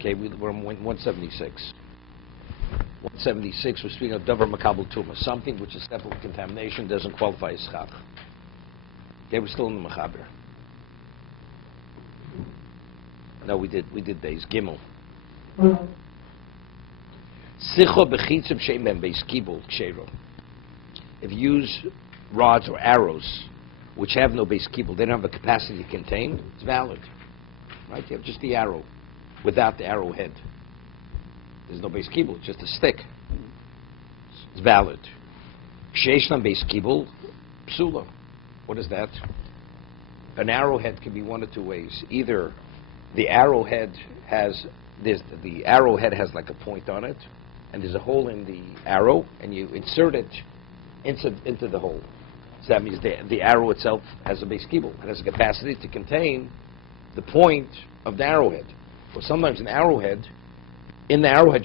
Okay, we're on 176. 176, we're speaking of davar makabel tuma, something which is separate from contamination, doesn't qualify as schach. Okay, we're still in the mechaber. No, we did days. Gimel. Sicho bechitzim she'em ben beis kibul kshero. If you use rods or arrows which have no beis kibul, they don't have a capacity to contain, it's valid. Right? You have just the arrow without the arrowhead. There's no beis kibul, it's just a stick. It's valid. Sheishlam beis kibul psula. What is that? An arrowhead can be one of two ways. Either the arrowhead has like a point on it, and there's a hole in the arrow, and you insert it into the hole. So that means the arrow itself has a beis kibul. It has a capacity to contain the point of the arrowhead. Or sometimes in the arrowhead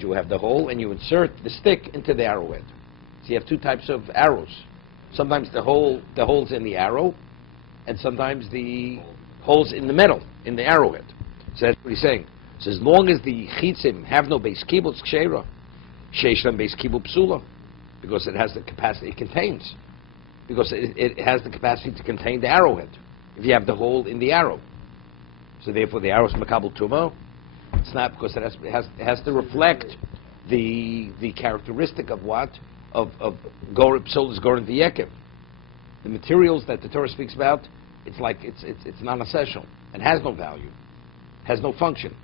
you have the hole, and you insert the stick into the arrowhead. So you have two types of arrows. Sometimes the hole's in the arrow, and sometimes the hole's in the metal, in the arrowhead. So that's what he's saying. So as long as the chitzim have no beis kibul, it's kshera. Sheishlam beis kibul psula, because it has the capacity it contains. Because it has the capacity to contain the arrowhead. If you have the hole in the arrow, so therefore the arrow is makabel tuma. It's not, because it has to reflect the characteristic of what of gor psul gor and v'yekim. The materials that the Torah speaks about, it's non-essential. It has no value, has no function.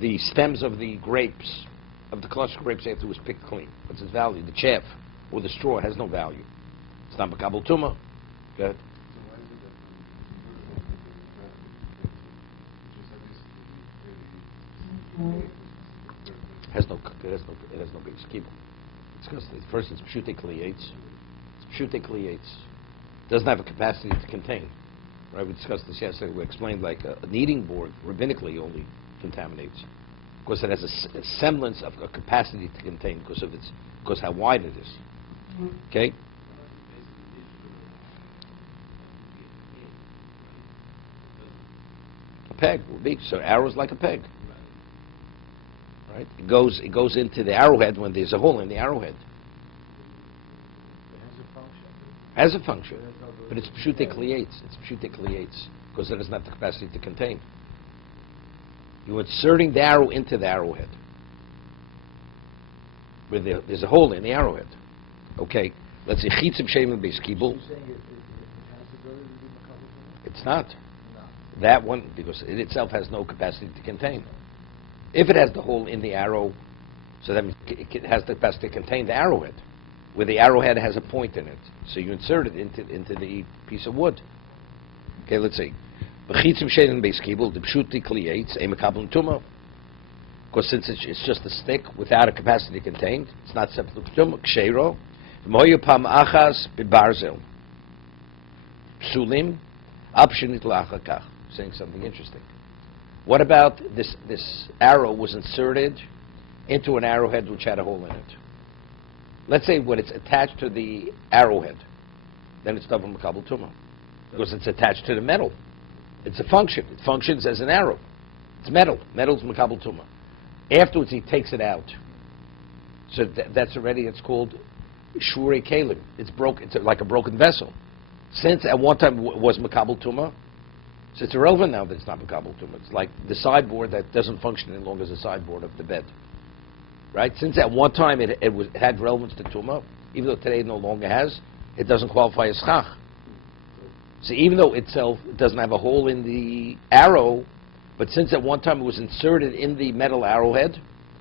The stems of the grapes, of the cluster grapes, afterwards picked clean. What's its value? The chaff or the straw has no value. It's not makabel tuma. Go ahead. It has no beis kibul. It's because first it's pshute kliyates. It's pshute kliyates. Doesn't have a capacity to contain. Right? We discussed this yesterday. We explained like a kneading board rabbinically only contaminates because it has a semblance of a capacity to contain because how wide it is. Okay. A peg will be so. Arrow's like a peg. Right? It goes into the arrowhead when there's a hole in the arrowhead. It has a function, but it's pshute kliyates. It's pshute kliyates because it doesn't have the capacity to contain. You're inserting the arrow into the arrowhead where there's a hole in the arrowhead. Okay, let's see. Chitzim she'em beis kibul. It's not that one because it itself has no capacity to contain. If it has the hole in the arrow, so that means it has the capacity to contain the arrowhead, where the arrowhead has a point in it. So you insert it into the piece of wood. Okay, let's see. Because since it's just a stick without a capacity to contain, it's not susceptible to tumah. Kshero. Psulim. Option it'lachakach. Saying something interesting. What about this arrow was inserted into an arrowhead which had a hole in it? Let's say when it's attached to the arrowhead, then it's davar makabel tuma because it's attached to the metal. It's a function. It functions as an arrow. It's metal. Metal's makabel tuma. Afterwards, he takes it out. So that's already. It's called shurei kelim. It's broken. It's like a broken vessel. Since at one time was makabel tuma. So it's irrelevant now that it's not makabel tuma. It's like the sideboard that doesn't function any longer as a sideboard of the bed. Right? Since at one time it had relevance to tuma, even though today it no longer has, it doesn't qualify as schach. So even though itself doesn't have a hole in the arrow, but since at one time it was inserted in the metal arrowhead,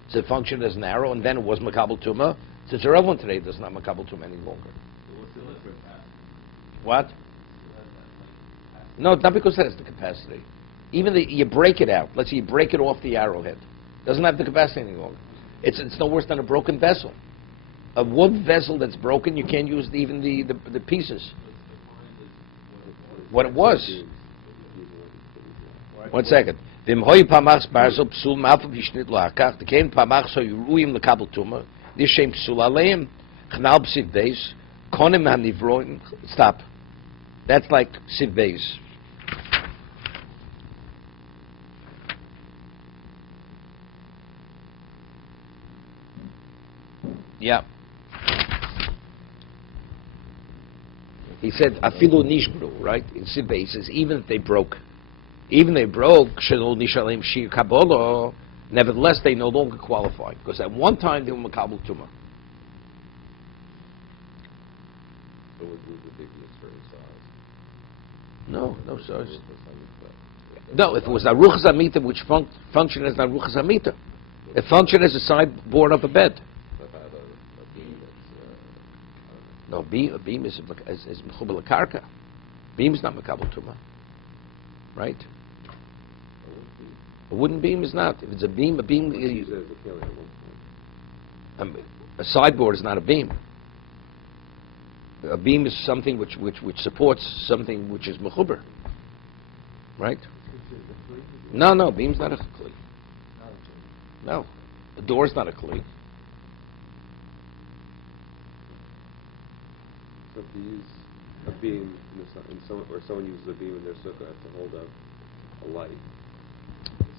so it functioned as an arrow, and then it was makabel tuma, so it's irrelevant today, it does not makabel tuma any longer. What? No, not because it has the capacity. Even you break it out. Let's say you break it off the arrowhead. It doesn't have the capacity any longer. It's no worse than a broken vessel. A wood vessel that's broken, you can't use even the pieces. What it was. 1 second. V'im hoi pamach barzel psul ma'afu v'shnit la'akach. D'kein pamach so yuruim l'kabel tuma. D'shem psul aleim. Chnal b'siv beis. Konim ha'nivroim. Stop. That's like siv beis. Yeah. He said, afilu nishbru, right? In Sibbe, he says, even if they broke, shelo nishalem shir kabbalah, nevertheless, they no longer qualify. Because at one time, they were makabel tumah. But would the bigness for his size? No size. No, if it was Aruchas Amita, which functioned as an Aruchas Amita, it functioned as a sideboard of a bed. But I have a beam that's... No, a beam is Mechubel Karka. Beam is not Makabel Tumah. Right? A wooden beam is not. If it's a beam... A sideboard is not a beam. A beam is something which supports something which is Mechuber. Right? No, beam's not a kli. No, a door's not a kli. So if you use a beam, or someone uses a beam in their sukkah to hold up a light,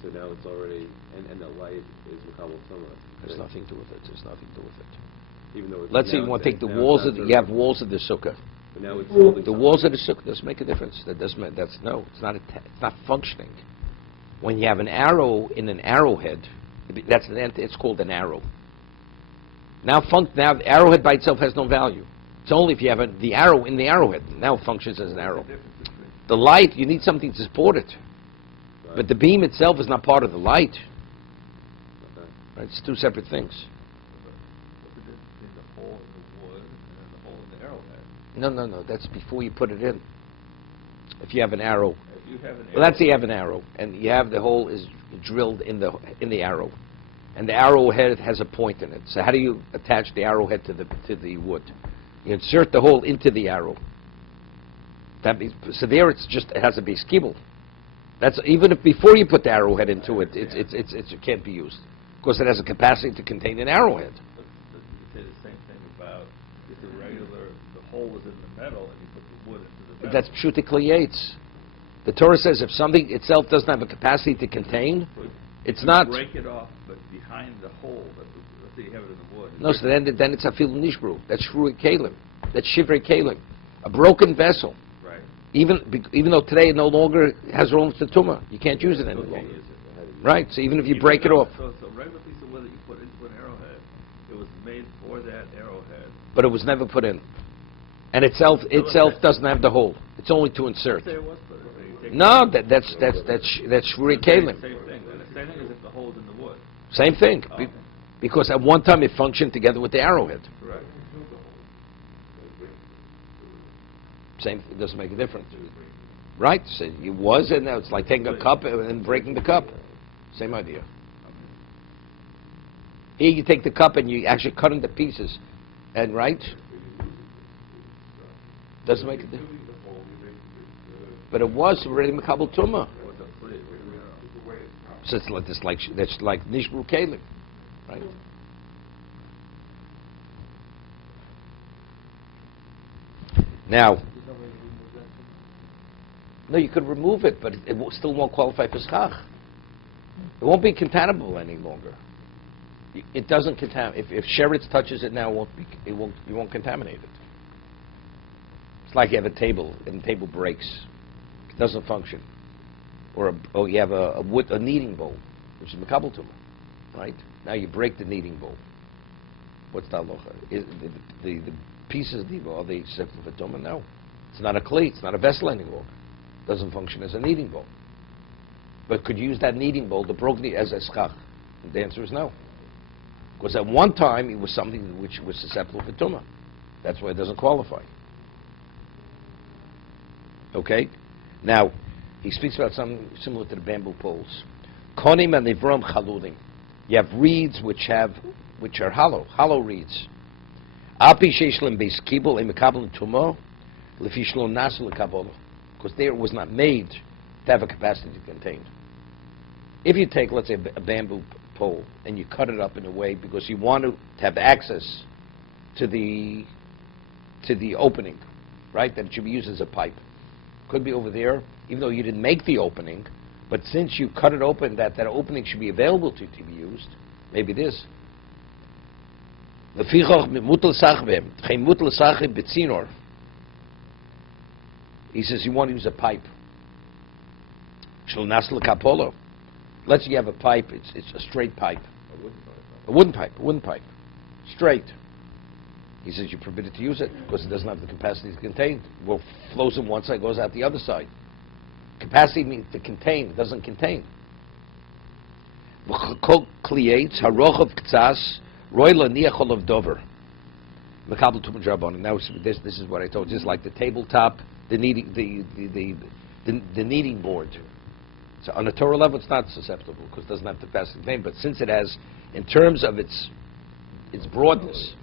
so now it's already, and that light is Makabel Tumah. There's nothing to do with it. Even though it's Let's say you want to take the walls of you have walls of the sukkah. But now it's holding the walls of the sukkah doesn't make a difference. It's not functioning. When you have an arrow in an arrowhead, it's called an arrow. Now the arrowhead by itself has no value. It's only if you have the arrow in the arrowhead. Now it functions as an arrow. The light, you need something to support it. Right. But the beam itself is not part of the light. Okay. Right? It's two separate things. No. That's before you put it in. If you have an arrow. Let's say you have an arrow, and you have the hole is drilled in the arrow, and the arrowhead has a point in it. So how do you attach the arrowhead to the wood? You insert the hole into the arrow. That means, so there it has a base kibble. That's even if before you put the arrowhead into it, it can't be used because it has a capacity to contain an arrowhead. But you say the same thing about if the hole was in the metal and you put the wood into the metal. That's pshuta kliyates. The Torah says if something itself doesn't have a capacity to contain, it's not. Break it off, but behind the hole, let's say you have it in the wood. No, so then it's afilu nishbru. That's shrui kalim. That's shivrei kalim. A broken vessel. Right. Even though today it no longer has room for tumah, you can't use it any longer. Right. So even if you break it off. So a regular piece of wood that you put into an arrowhead, it was made for that arrowhead. But it was never put in, and itself doesn't have the hole. It's only to insert. Say it was put in. No, that's shvurei kalim. Same thing. The same thing as if the hole is in the wood. Same thing, Okay. because at one time it functioned together with the arrowhead. Correct. Same. It doesn't make a difference, right? So it was, and now it's like taking a cup and breaking the cup. Same idea. Here you take the cup and you actually cut into pieces, and right? Doesn't make a difference. But it was already Makabel Tumah. So it's that's like Nishbru Kalim, right? Now, no, you could remove it, but it still won't qualify for schach. It won't be contaminable any longer. It doesn't contaminate. If sheretz touches it now, you won't contaminate it. It's like you have a table and the table breaks. It doesn't function. Or you have a kneading bowl, which is makabel tumah, right? Now you break the kneading bowl. What's the halacha? The pieces of the bowl, are they accepted for tumah? No. It's not a kli, it's not a vessel anymore. It doesn't function as a kneading bowl. But could you use that kneading bowl, the broken as a schach? The answer is no. Because at one time it was something which was susceptible for tumah. That's why it doesn't qualify. Okay? Now, he speaks about something similar to the bamboo poles. Konim and Nivram chalulim. You have reeds which are hollow reeds. Api sheishlim beis kibul emekabel tumah lefi shlo nasu lekabel. Because there it was not made to have a capacity to contain. If you take, let's say, a bamboo pole and you cut it up in a way because you want to have access to the opening, right? That it should be used as a pipe. Could be over there, even though you didn't make the opening, but since you cut it open, that opening should be available to be used. Maybe it is. Lefichach mutal sachbem, kein mutal sachib betzinor. He says you want to use a pipe. Shel nasl kapolo. Let's say you have a pipe. It's a straight pipe. A wooden pipe, straight. He says you're permitted to use it because it doesn't have the capacity to contain. Well, flows in one side, goes out the other side. Capacity means to contain. It doesn't contain. Now this is what I told you. Just like the tabletop, the kneading board. So on a Torah level, it's not susceptible because it doesn't have the capacity to contain. But since it has, in terms of its broadness,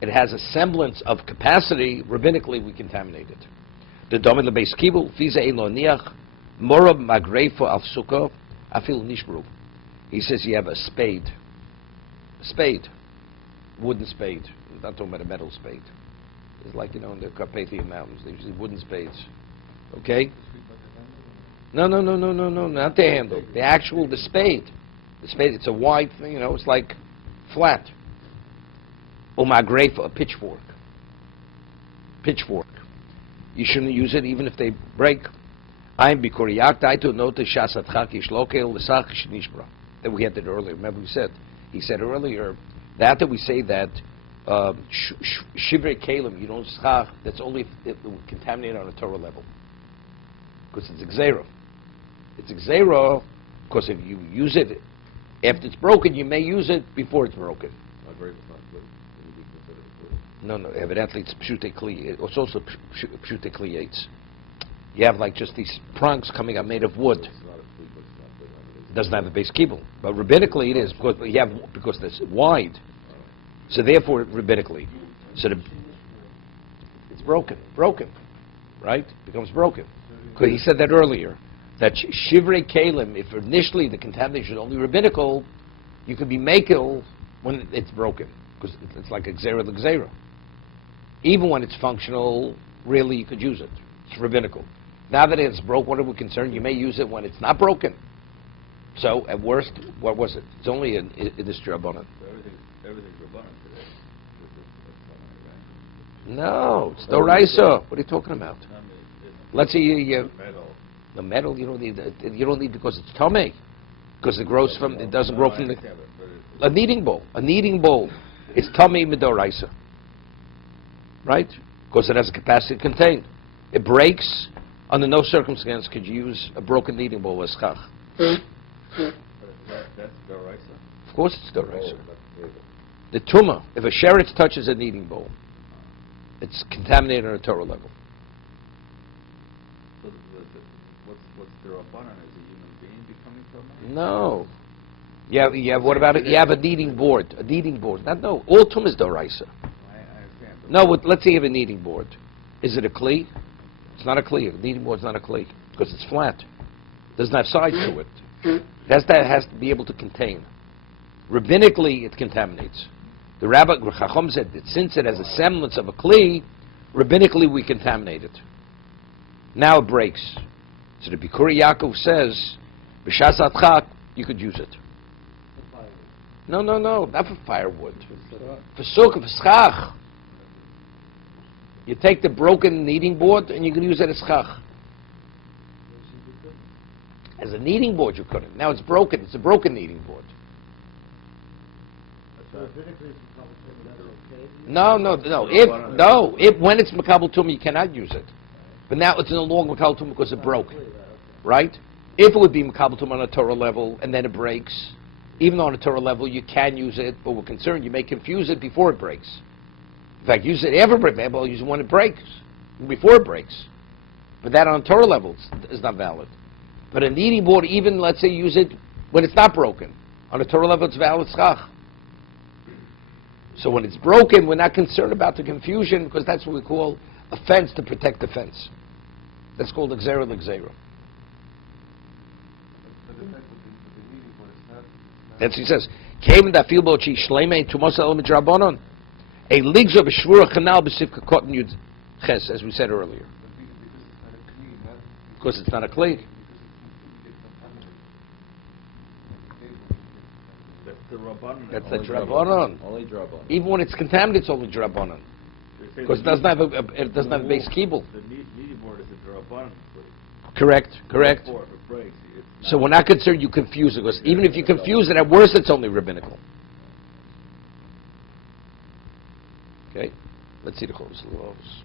it has a semblance of capacity. Rabbinically, we contaminate it. The domin lebeis kibul fiza elo niach morab magreifo al sukkah afil nishbru. He says you have a spade, wooden spade. I'm not talking about a metal spade. It's like in the Carpathian Mountains. They use wooden spades. Okay. No, not the handle. The spade. The spade. It's a wide thing. It's like flat. Magreifo, a pitchfork. You shouldn't use it even if they break. That we had that earlier. Remember he said earlier that we say that shivrei kelim, you don't schach, that's only if it would contaminate on a Torah level. Because it's exera. It's exera because if you use it after it's broken, you may use it before it's broken. No, evidently it's pshute kli. It's also pshute kliates. You have like just these prongs coming out made of wood. It doesn't have a base kibble, but rabbinically it is because it's wide. So therefore, rabbinically, it's broken, right? It becomes broken. Because he said that earlier, that shivrei kelim, if initially the contamination is only rabbinical, you could be makel when it's broken, because it's like a gzera. Even when it's functional, really you could use it. It's rabbinical. Now that it's broke, what are we concerned? You may use it when it's not broken. So at worst, what was it? It's only in this drabanan. Everything's rabbanon today. No, it's doraisa. What are you talking about? Let's say the metal you don't need because it's tomei, because it grows from it doesn't grow from a kneading bowl. It's tomei midoraisa, right? Because it has a capacity to contain. It breaks. Under no circumstance could you use a broken kneading bowl as chach. That's doraisa. Of course, it's doraisa. The tumah, if a sheretz touches a kneading bowl, it's contaminated on a Torah level. So what's the rabbanon? Is a human being becoming tumah? No. Yeah. What about it? You have a kneading board. No, all tumah is doraisa. I understand. No, let's say you have a kneading board. Is it a kli? It's not a kli. A kneading board is not a kli because it's flat. It doesn't have sides to it. It has to be able to contain. Rabbinically, it contaminates. The Rabbi Chacham said that since it has a semblance of a kli, rabbinically we contaminate it. Now it breaks. So the Bikuri Yaakov says, b'shas atchak, you could use it. No, not for firewood. For sukkah, for schach. You take the broken kneading board and you can use it as schach. As a kneading board you couldn't. Now it's broken. It's a broken kneading board. No. If when it's makabel tumah, you cannot use it. But now it's no longer makabel tumah because it broke, right? If it would be makabel tumah on a Torah level and then it breaks, even though on a Torah level you can use it, but we're concerned you may confuse it before it breaks. In fact, use it after it breaks. Maybe I'll use it when it breaks, before it breaks. But that on a Torah level is not valid. But a kneading board, even let's say use it when it's not broken. On a Torah level, it's valid schach. So when it's broken, we're not concerned about the confusion because that's what we call a fence to protect the fence. That's called exera l'xera. That's what he says. Came da filbo chi shleimei tumos el midrabanon. A ligzo b'shvura chanal b'sivka cotton yud ches, as we said earlier. Because it's not a kli. The Rabbanan. That's a Only drabanan. Only Drabanan. Even when it's contaminated, it's only drabanan. Because it doesn't have a base kibul. The kneading board is a Rabbanan. Correct. Therefore, if it breaks, it's So we're not concerned you confuse it, because even if you confuse it, at worst it's only rabbinical. Okay? Let's see the Chovos HaLevavos.